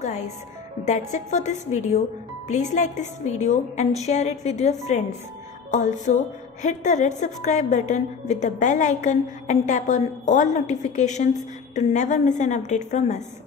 guys, that's it for this video. Please like this video and share it with your friends. Also, hit the red subscribe button with the bell icon and tap on all notifications to never miss an update from us.